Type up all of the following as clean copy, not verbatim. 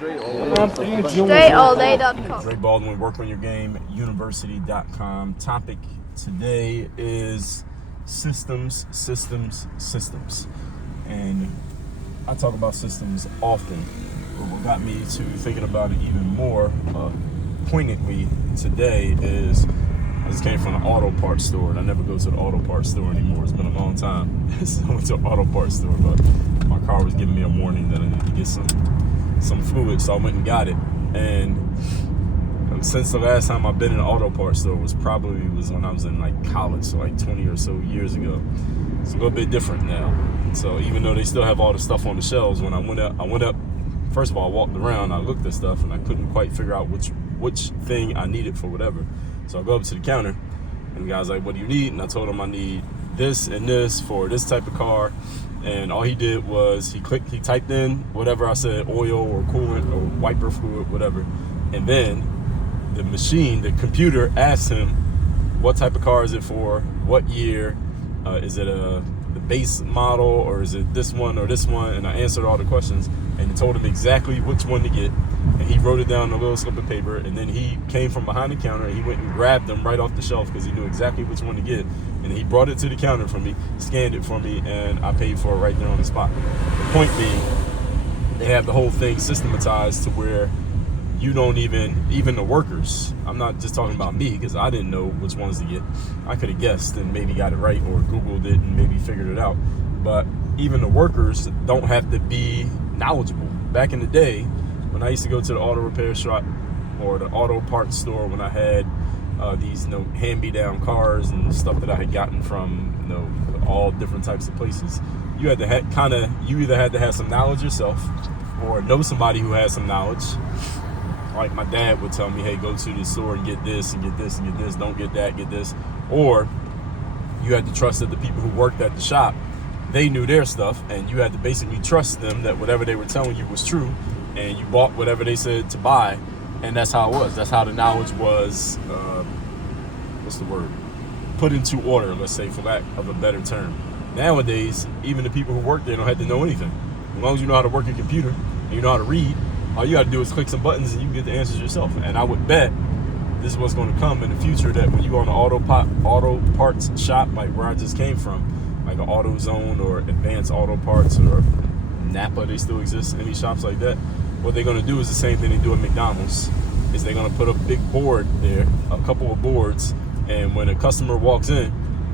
StraightallDay.com. Dre Baldwin, Work on Your Game, University.com. Topic today is systems. And I talk about systems often, but what got me to thinking about it even more poignantly today is I just came from an auto parts store, and I never go to the auto parts store anymore. It's been a long time since I went to an auto parts store, but my car was giving me a warning that I needed to get some fluid, so I went and got it. And since the last time I've been in an auto parts store was when I was in like college, so like 20 or so years ago. It's a little bit different now. So even though they still have all the stuff on the shelves, when I went up, first of all, I walked around, I looked at stuff, and I couldn't quite figure out which thing I needed for whatever. So I go up to the counter, and the guy's like, "What do you need?" And I told him I need this and this for this type of car. And all he did was he typed in whatever I said, oil or coolant or wiper fluid, whatever. And then the computer asked him, what type of car is it for? What year? Is it the base model, or is it this one or this one? And I answered all the questions and told him exactly which one to get. And he wrote it down on a little slip of paper, and then he came from behind the counter and he went and grabbed them right off the shelf because he knew exactly which one to get. And he brought it to the counter for me, scanned it for me, and I paid for it right there on the spot. The point being, they have the whole thing systematized to where you don't even the workers, I'm not just talking about me because I didn't know which ones to get. I could have guessed and maybe got it right, or Googled it and maybe figured it out. But even the workers don't have to be knowledgeable. Back in the day, when I used to go to the auto repair shop or the auto parts store, when I had these hand-me-down cars and stuff that I had gotten from all different types of places, you had to you either had to have some knowledge yourself or know somebody who had some knowledge. Like my dad would tell me, hey, go to the store and get this and get this and get this, don't get that, get this. Or you had to trust that the people who worked at the shop, they knew their stuff, and you had to basically trust them that whatever they were telling you was true, and you bought whatever they said to buy. And that's how it was. That's how the knowledge was, put into order, let's say, for lack of a better term. Nowadays, even the people who work there don't have to know anything. As long as you know how to work a computer and you know how to read, all you got to do is click some buttons and you can get the answers yourself. And I would bet this is what's going to come in the future, that when you go on the auto parts shop, like where I just came from, like an AutoZone or Advanced Auto Parts or Napa, they still exist, any shops like that. What they're going to do is the same thing they do at McDonald's, is they're going to put a big board there, a couple of boards, and when a customer walks in,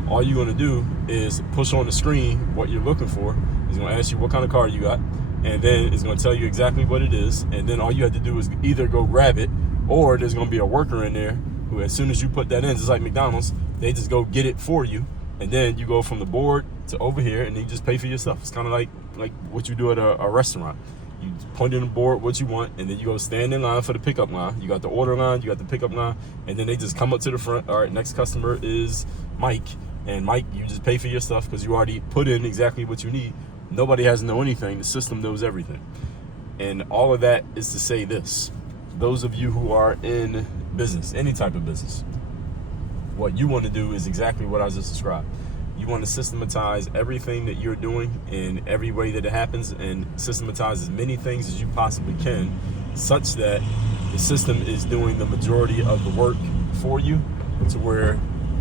all you're going to do is push on the screen what you're looking for. It's going to ask you what kind of car you got, and then it's going to tell you exactly what it is, and then all you have to do is either go grab it, or there's going to be a worker in there who, as soon as you put that in, just like McDonald's, they just go get it for you, and then you go from the board to over here, and then you just pay for your stuff. It's kind of like what you do at a restaurant. You point in the board what you want, and then you go stand in line for the pickup line. You got the order line, you got the pickup line, and then they just come up to the front. All right, next customer is Mike, and Mike, you just pay for your stuff because you already put in exactly what you need. Nobody has to know anything. The system knows everything. And all of that is to say this: those of you who are in business, any type of business, what you want to do is exactly what I just described. You want to systematize everything that you're doing in every way that it happens, and systematize as many things as you possibly can, such that the system is doing the majority of the work for you, to where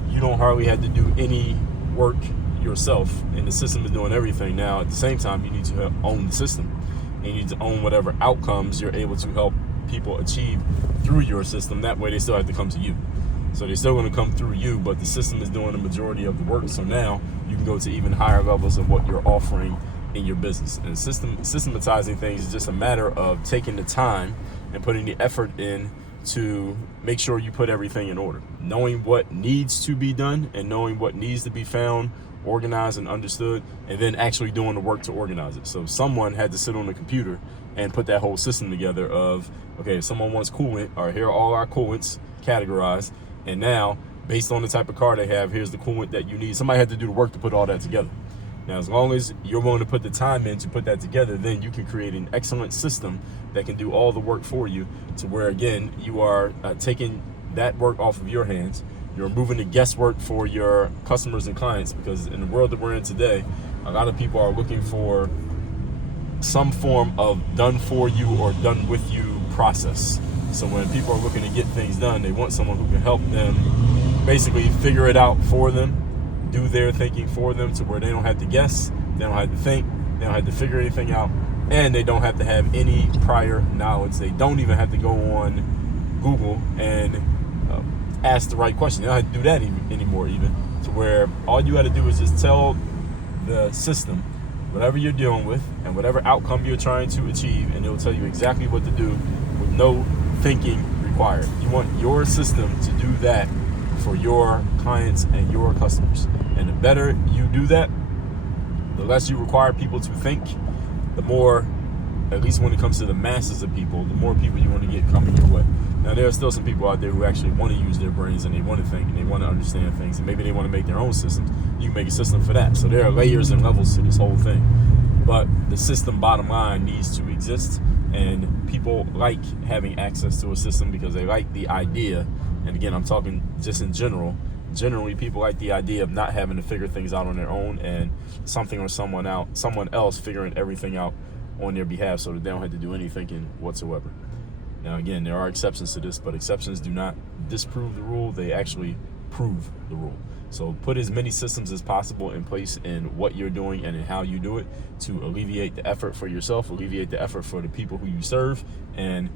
you don't hardly have to do any work yourself, and the system is doing everything. Now, at the same time, you need to own the system, and you need to own whatever outcomes you're able to help people achieve through your system. That way, they still have to come to you. So they're still going to come through you, but the system is doing the majority of the work. So now you can go to even higher levels of what you're offering in your business. And systematizing things is just a matter of taking the time and putting the effort in to make sure you put everything in order. Knowing what needs to be done and knowing what needs to be found, organized, and understood, and then actually doing the work to organize it. So someone had to sit on the computer and put that whole system together of, okay, if someone wants coolant, all right, here are all our coolants categorized. And now, based on the type of car they have, here's the coolant that you need. Somebody had to do the work to put all that together. Now, as long as you're willing to put the time in to put that together, then you can create an excellent system that can do all the work for you, to where, again, you are taking that work off of your hands. You're removing the guesswork for your customers and clients, because in the world that we're in today, a lot of people are looking for some form of done for you or done with you process. So when people are looking to get things done, they want someone who can help them basically figure it out for them, do their thinking for them, to where they don't have to guess, they don't have to think, they don't have to figure anything out, and they don't have to have any prior knowledge. They don't even have to go on Google and ask the right question. They don't have to do that anymore, even, to where all you got to do is just tell the system whatever you're dealing with and whatever outcome you're trying to achieve, and it'll tell you exactly what to do with no thinking required. You want your system to do that for your clients and your customers. And the better you do that, the less you require people to think, the more, at least when it comes to the masses of people, the more people you want to get coming your way. Now, there are still some people out there who actually want to use their brains and they want to think and they want to understand things, and maybe they want to make their own systems. You can make a system for that. So there are layers and levels to this whole thing. But the system, bottom line, needs to exist, and people like having access to a system because they like the idea. And again, I'm talking just in general. Generally, people like the idea of not having to figure things out on their own, and something or someone else figuring everything out on their behalf, so that they don't have to do any thinking whatsoever. Now, again, there are exceptions to this, but exceptions do not disprove the rule. They actually prove the rule. So put as many systems as possible in place in what you're doing and in how you do it, to alleviate the effort for yourself, alleviate the effort for the people who you serve, and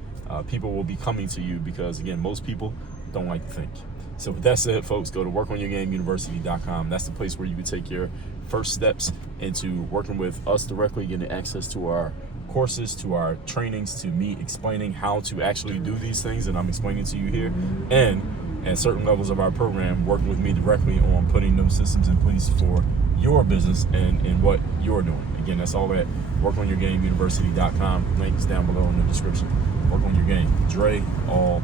people will be coming to you because, again, most people don't like to think. So with that said, folks, go to workonyourgameuniversity.com. That's the place where you can take your first steps into working with us directly, getting access to our courses, to our trainings, to me explaining how to actually do these things that I'm explaining to you here, and at certain levels of our program, working with me directly on putting those systems in place for your business and what you're doing. Again, that's all at workonyourgameuniversity.com. Links down below in the description. Work on your game. Dre, all